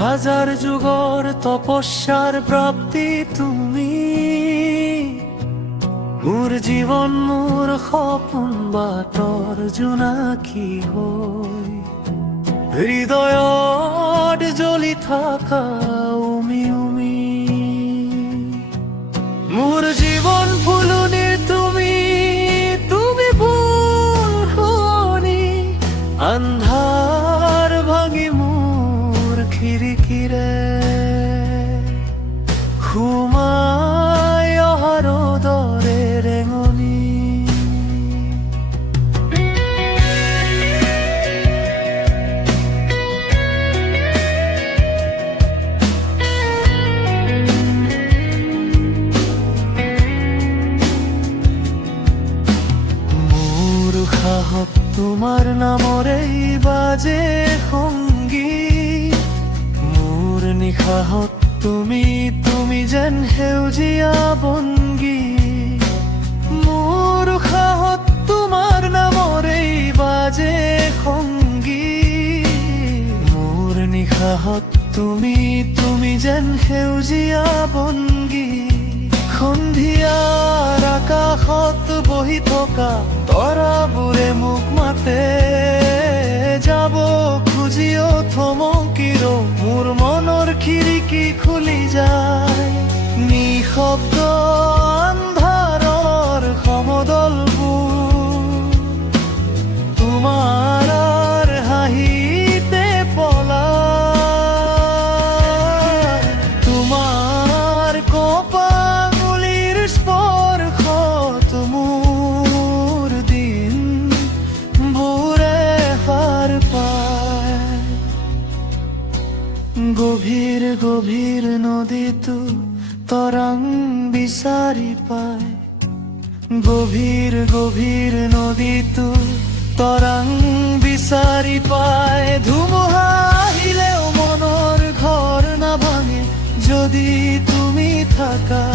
হাজাৰ যুগৰ তপস্যাৰ প্ৰাপ্তি তুমি, মোৰ জীৱন মোৰ সপোন বাটৰ জোনাকী হৈ, হৃদয়ত জ্বলি থকা উমি উমি। মোৰ জীৱন ফুলনিৰ তুমি, তুমি ফুল শুৱনি, আন্ধাৰ ভাঙি মোৰ খিৰিকীৰে সোমাই অহাৰ দৰে ৰেঙনি। মোৰ উশাহত তোমাৰ নামৰেই বাজে সংগীত, মোৰ নিশাহত তুমি তুমি যেন সেউজীয়া বনগী। মোৰ উশাহত তোমাৰ নামৰেই বাজে সংগীত, মোৰ নিশাহত তুমি তুমি যেন সেউজীয়া বনগী। সন্ধিয়াৰ আকাশত বহি থকা তৰাবোৰে মোক মাতে, যাব খুজিও থমকিৰো মোৰ মনৰ খিৰিকী খুলি যায়। নিশব্দ আন্ধাৰৰ সমদলবোৰ তোমাৰ হাঁহিতে পলায়, তোমাৰ কপাগুলিৰ স্পৰ্শত মোৰ দিন বোৰে সাৰ পায়। গভীৰ গভীৰ নদীতো তৰাং বিচাৰি পায়, গভীৰ গভীৰ নদীতো তৰাং বিচাৰি পায়। ধুমুহা আহিলেও মনৰ ঘৰ নাভাঙে যদি তুমি থাকা।